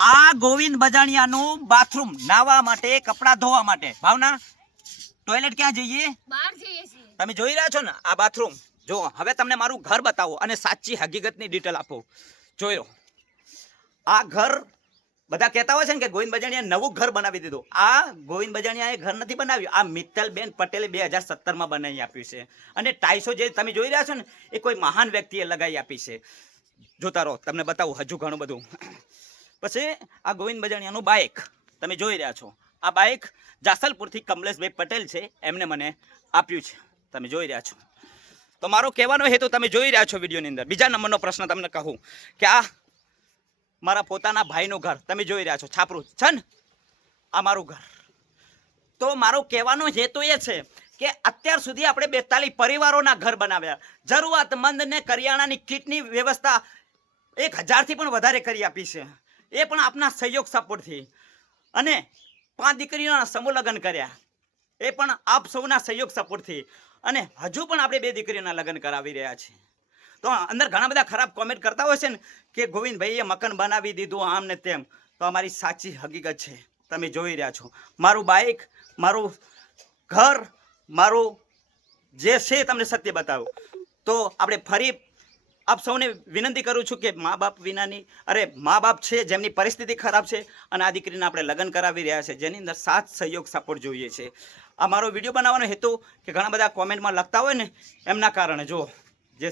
આ ગોવિંદ બજાણિયાનું બાથરૂમ નાવા માટે, કપડાં ધોવા માટે. ભાવના, ટોયલેટ ક્યાં જઈએ? બહાર જઈએ છીએ. તમે જોઈ રહ્યા છો ને આ બાથરૂમ. જો હવે તમને મારું ઘર બતાવો અને સાચી હકીકતની ડિટેલ આપો. જોયો આ ઘર બધા કહેતા હોય છે ને કે ગોવિંદ બજાણિયાએ નવું ઘર બનાવી દીધું. આ ગોવિંદ બજાણિયાએ ઘર નથી બનાવ્યું, આ મિત્તલબેન પટેલે 2017માં બનાવી આપ્યું છે. અને ટાઈસો જે તમે જોઈ રહ્યા છો ને એ કોઈ મહાન વ્યક્તિએ લગાવી આપી છે. જોતા રહો, તમને બતાવું હજુ ઘણું બધું. પછી આ ગોવિંદ બજાણિયાનું બાઇક તમે જોઈ રહ્યા છો. આ બાઇક જાસલપુરથી કમલેશભાઈ પટેલ છે, એમને મને આપ્યું છે. તમે જોઈ રહ્યા છો. તો મારો કહેવાનો હેતુ તમે જોઈ રહ્યા છો વિડીયોની અંદર. બીજા નંબરનો પ્રશ્ન તમને કહું કે આ મારા પોતાના ભાઈનું ઘર તમે જોઈ રહ્યા છો, છાપરું છે ને, આ મારું ઘર. તો મારો કહેવાનો હેતુ એ છે કે અત્યાર સુધી આપણે 42 પરિવારોના ઘર બનાવ્યા. જરૂરિયાતમંદને કરિયાણાની કીટની વ્યવસ્થા 1000થી પણ વધારે કરી આપી છે, એ પણ આપના સહયોગ સપોર્ટથી. અને 5 દીકરીઓના સમૂહ લગ્ન કર્યા, એ પણ આપ સૌના સહયોગ સપોર્ટથી. અને હજુ પણ આપણે 2 દીકરીઓના લગ્ન કરાવી રહ્યા છીએ. તો અંદર ઘણા બધા ખરાબ કોમેન્ટ કરતા હોય છે ને કે ગોવિંદભાઈએ મકાન બનાવી દીધું આમ ને તેમ. તો અમારી સાચી હકીકત છે, તમે જોઈ રહ્યા છો. મારું બાઇક, મારું ઘર, મારું જે છે તમને સત્ય બતાવું. તો આપણે ફરી આપ સૌને વિનંતી કરું છું કે મા બાપ વિનાની, અરે મા બાપ છે જેમની પરિસ્થિતિ ખરાબ છે અને આ દીકરીને આપણે લગ્ન કરાવી રહ્યા છે, જેની અંદર સાથ સહયોગ સપોર્ટ જોઈએ છે. આ મારો વિડીયો બનાવવાનો હેતુ કે ઘણા બધા કોમેન્ટમાં લખતા હોય ને એમના કારણે જો જે